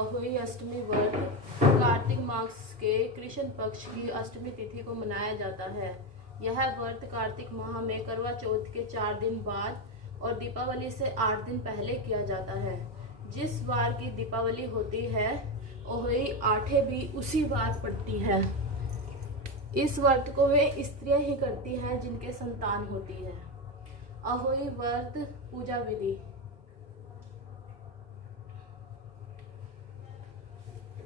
अहोई अष्टमी व्रत कार्तिक मास के कृष्ण पक्ष की अष्टमी तिथि को मनाया जाता है। यह व्रत कार्तिक माह में करवा चौथ के 4 दिन बाद और दीपावली से 8 दिन पहले किया जाता है। जिस बार की दीपावली होती है अहोई आठे भी उसी बार पड़ती है। इस व्रत को वे स्त्रियां ही करती हैं जिनके संतान होती है। अहोई व्रत पूजा विधि।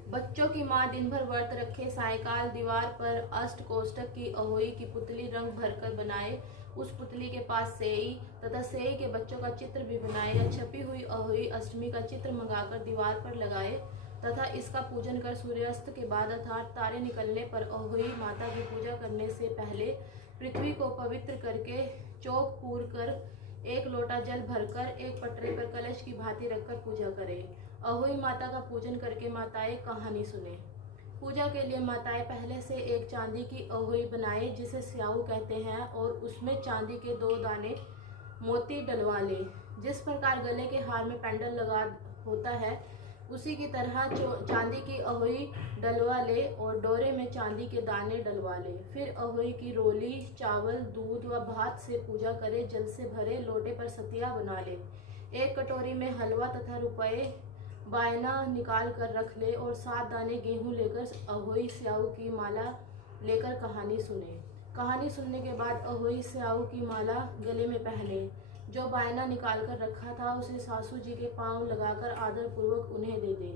बच्चों की मां दिन भर व्रत रखे सायकाल दीवार पर अष्ट कोष्ठक की अहोई की पुतली रंग भरकर बनाए, उस पुतली के पास सेई तथा सेई के बच्चों का चित्र भी बनाए या छपी हुई अहोई अष्टमी का चित्र मंगाकर दीवार पर लगाए तथा इसका पूजन कर सूर्यास्त के बाद अर्थात तारे निकलने पर अहोई माता की पूजा करने से पहले पृथ्वी को पवित्र करके चौक पूर कर 1 लोटा जल भरकर एक पटरे पर कलश की भांति रखकर पूजा करें। अहोई माता का पूजन करके माताएं कहानी सुने। पूजा के लिए माताएं पहले से एक चांदी की अहोई बनाए जिसे स्याऊ कहते हैं और उसमें चांदी के 2 दाने मोती डलवा ले। जिस प्रकार गले के हार में पेंडल लगा होता है उसी की तरह चांदी की अहोई डलवा ले और डोरे में चांदी के दाने डलवा ले। फिर अहोई की रोली चावल दूध व भात से पूजा करे। जल से भरे लोटे पर सतिया बना ले। एक कटोरी में हलवा तथा रुपये बायना निकाल कर रख ले और 7 दाने गेहूं लेकर अहोई स्याऊ की माला लेकर कहानी सुने। कहानी सुनने के बाद अहोई स्याऊ की माला गले में पहने। जो बायना निकाल कर रखा था उसे सासू जी के पांव लगाकर आदर पूर्वक उन्हें दे दे।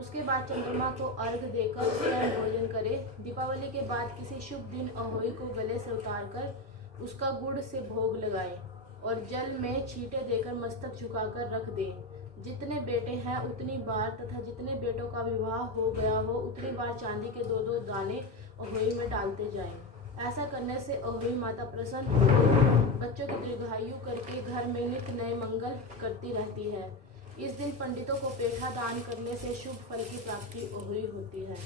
उसके बाद चंद्रमा को अर्घ देकर स्वयं भोजन करे। दीपावली के बाद किसी शुभ दिन अहोई को गले से उतारकर उसका गुड़ से भोग लगाए और जल में छींटे देकर मस्तक झुकाकर रख दे। जितने बेटे हैं उतनी बार तथा जितने बेटों का विवाह हो गया हो उतनी बार चांदी के 2-2 दाने अहोई में डालते जाएं। ऐसा करने से अहोई माता प्रसन्न होकर बच्चों की दीर्घायु करके घर में नित्य नए मंगल करती रहती है। इस दिन पंडितों को पेठा दान करने से शुभ फल की प्राप्ति अहोई होती है।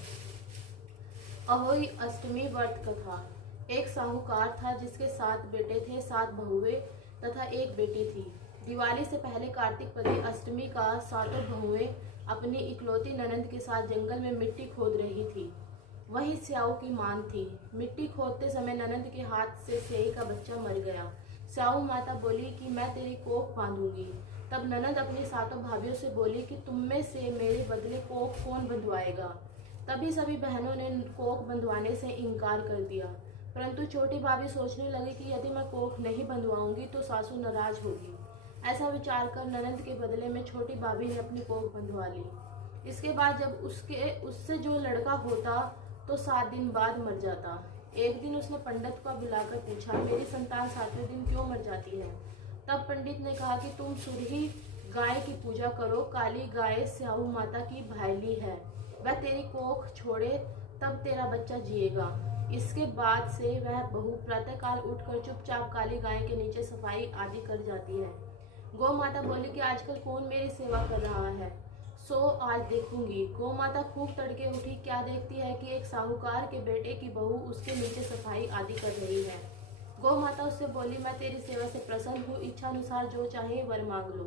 अहोई अष्टमी व्रत कथा। एक साहूकार था जिसके 7 बेटे थे, 7 बहुएं तथा 1 बेटी थी। दिवाली से पहले कार्तिक पदी अष्टमी का 7 बहुएं अपनी इकलौती ननंद के साथ जंगल में मिट्टी खोद रही थी। वही स्याऊ की मान थी। मिट्टी खोदते समय ननंद के हाथ से सेई का बच्चा मर गया। स्याऊ माता बोली कि मैं तेरी कोख बांधूंगी। तब ननंद अपनी 7 भाभियों से बोली कि तुम में से मेरे बदले कोख कौन बंधवाएगा। तभी सभी बहनों ने कोख बंधवाने से इनकार कर दिया, परंतु छोटी भाभी सोचने लगी कि यदि मैं कोख नहीं बंधवाऊंगी तो सासू नाराज होगी। ऐसा विचार कर ननंद के बदले में छोटी भाभी ने अपनी कोख बंधवा ली। इसके बाद जब उससे जो लड़का होता तो 7 दिन बाद मर जाता। एक दिन उसने पंडित को बुलाकर पूछा, मेरी संतान 7वें दिन क्यों मर जाती है। तब पंडित ने कहा कि तुम सुरही गाय की पूजा करो। काली गाय स्याऊ माता की भाईली है, वह तेरी कोख छोड़े तब तेरा बच्चा जिएगा। इसके बाद से वह बहू प्रातःकाल उठकर चुपचाप काली गाय के नीचे सफाई आदि कर जाती है। गौ माता बोली कि आजकल कौन मेरी सेवा कर रहा है, सो आज देखूंगी। गौ माता खूब तड़के उठी, क्या देखती है कि एक साहूकार के बेटे की बहू उसके नीचे सफाई आदि कर रही है। गौ माता उससे बोली, मैं तेरी सेवा से प्रसन्न हूँ, इच्छा अनुसार जो चाहे वर मांग लो।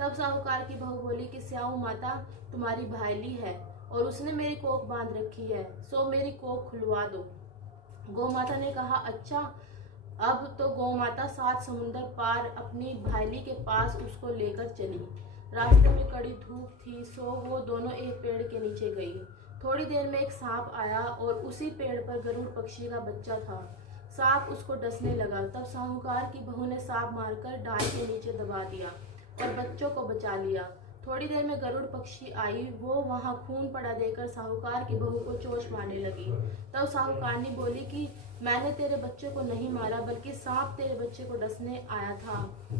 तब साहूकार की बहू बोली कि स्याऊ माता तुम्हारी भाईली है और उसने मेरी कोख बांध रखी है, सो मेरी कोख खुलवा दो। गौ माता ने कहा, अच्छा। अब तो गौ माता 7 समुंदर पार अपनी भाईली के पास उसको लेकर चली। रास्ते में कड़ी धूप थी, सो वो दोनों एक पेड़ के नीचे गई। थोड़ी देर में एक सांप आया और उसी पेड़ पर गरुड़ पक्षी का बच्चा था। सांप उसको डसने लगा। तब साहूकार की बहू ने सांप मारकर डाल के नीचे दबा दिया और बच्चों को बचा लिया। थोड़ी देर में गरुड़ पक्षी आई, वो वहां खून पड़ा देकर साहूकार की बहू को चोंच मारने लगी। तब साहूकारनी बोली कि मैंने तेरे बच्चे को नहीं मारा, बल्कि सांप तेरे बच्चे को डसने आया था।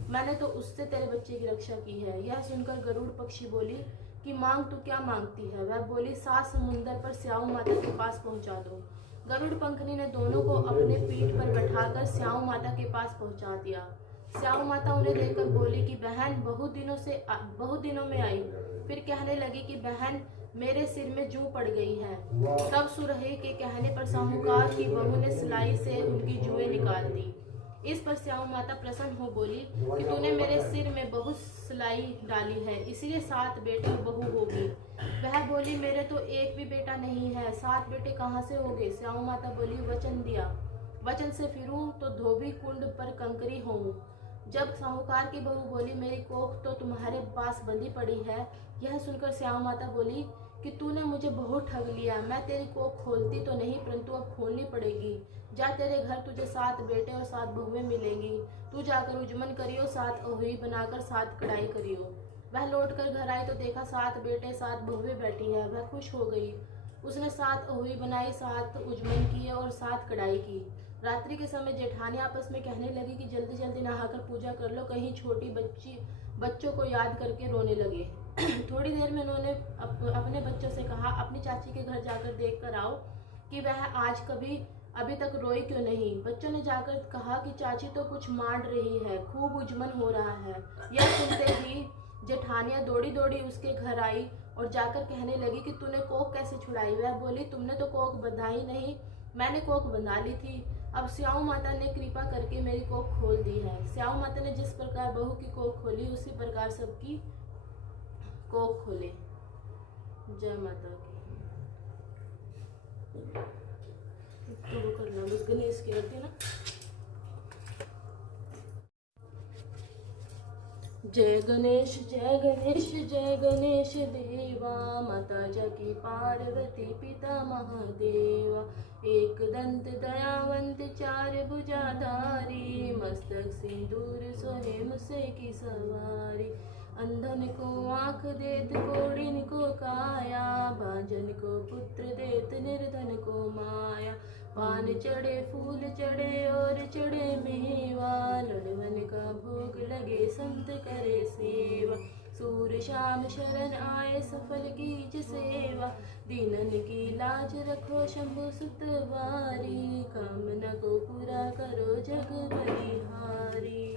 मैंने तो उससे तेरे बच्चे की रक्षा की है। यह सुनकर गरुड़ पक्षी बोली कि मांग तू क्या मांगती है। वह बोली, 7 समुंदर पर स्याऊ माता के पास पहुंचा दो। गरुड़ पंखनी ने दोनों को अपने पीठ पर बैठाकर स्याऊ माता के पास पहुंचा दिया। स्याऊ माता उन्हें देखकर बोली कि बहन बहुत दिनों में आई। फिर कहने लगी कि बहन मेरे सिर में जूं पड़ गई है। तब सुरही के कहने पर साहूकार की बहू ने सिलाई से उनकी जुएं निकाल दी। इस पर स्याऊ माता प्रसन्न हो बोली कि तूने मेरे सिर में बहुत सिलाई डाली है, इसलिए 7 बेटे और बहू होगी। वह बोली, मेरे तो एक भी बेटा नहीं है, 7 बेटे कहाँ से हो गए? स्याऊ माता बोली, वचन दिया, वचन से फिरूं तो धोबी कुंड पर कंकरी होऊं। जब साहूकार की बहू बोली, मेरी कोख तो तुम्हारे पास बंधी पड़ी है। यह सुनकर स्याऊ माता बोली कि तूने मुझे बहुत ठग लिया। मैं तेरी कोख खोलती तो नहीं, परंतु अब खोलनी पड़ेगी। जा, तेरे घर तुझे 7 बेटे और 7 बहुएं मिलेंगी। तू जाकर उजमन करियो, 7 अहुई बनाकर 7 कढ़ाई करियो। वह लौट कर घर आई तो देखा 7 बेटे 7 बहुएं बैठी है। वह खुश हो गई। उसने 7 अहुई बनाई, 7 उजमन किए और 7 कढ़ाई की। रात्रि के समय जेठानी आपस में कहने लगी कि जल्दी जल्दी नहाकर पूजा कर लो, कहीं छोटी बच्ची बच्चों को याद करके रोने लगे। थोड़ी देर में उन्होंने अपने बच्चों से कहा, अपनी चाची के घर जाकर देख कर आओ कि वह आज अभी तक रोई क्यों नहीं। बच्चों ने जाकर कहा कि चाची तो कुछ मांड रही है, खूब उजमन हो रहा है। यह सुनते ही जेठानियां दौड़ी दौड़ी उसके घर आई और जाकर कहने लगी कि तूने कोख कैसे छुड़ाई? वह बोली, तुमने तो कोख बंधाई नहीं, मैंने कोख बंधा ली थी। अब स्याऊ माता ने कृपा करके मेरी कोख खोल दी है। स्याऊ माता ने जिस प्रकार बहू की कोख खोली, उसी प्रकार सबकी कोख खोले। जय माता की। तो वो करना बस गणेश की आरती ना। जय गणेश जय गणेश जय गणेश देवा, माता जगी पार्वती पिता महादेवा। एक दंत दयावंत चार भुजाधारी, मस्तक सिंदूर सोहे मुसे की सवारी। अंधन को आँख देत, कोढ़िन को काया, भांजन को पुत्र देत, निर्धन को माया। पान चढ़े फूल चढ़े और चढ़े मेवा, लड़वन का भोग लगे संत करे सेवा। सूर शाम शरण आए सफल कीज सेवा, दीनन की लाज रखो शंभु सुतवारी। कामना को पूरा करो जग बलिहारी।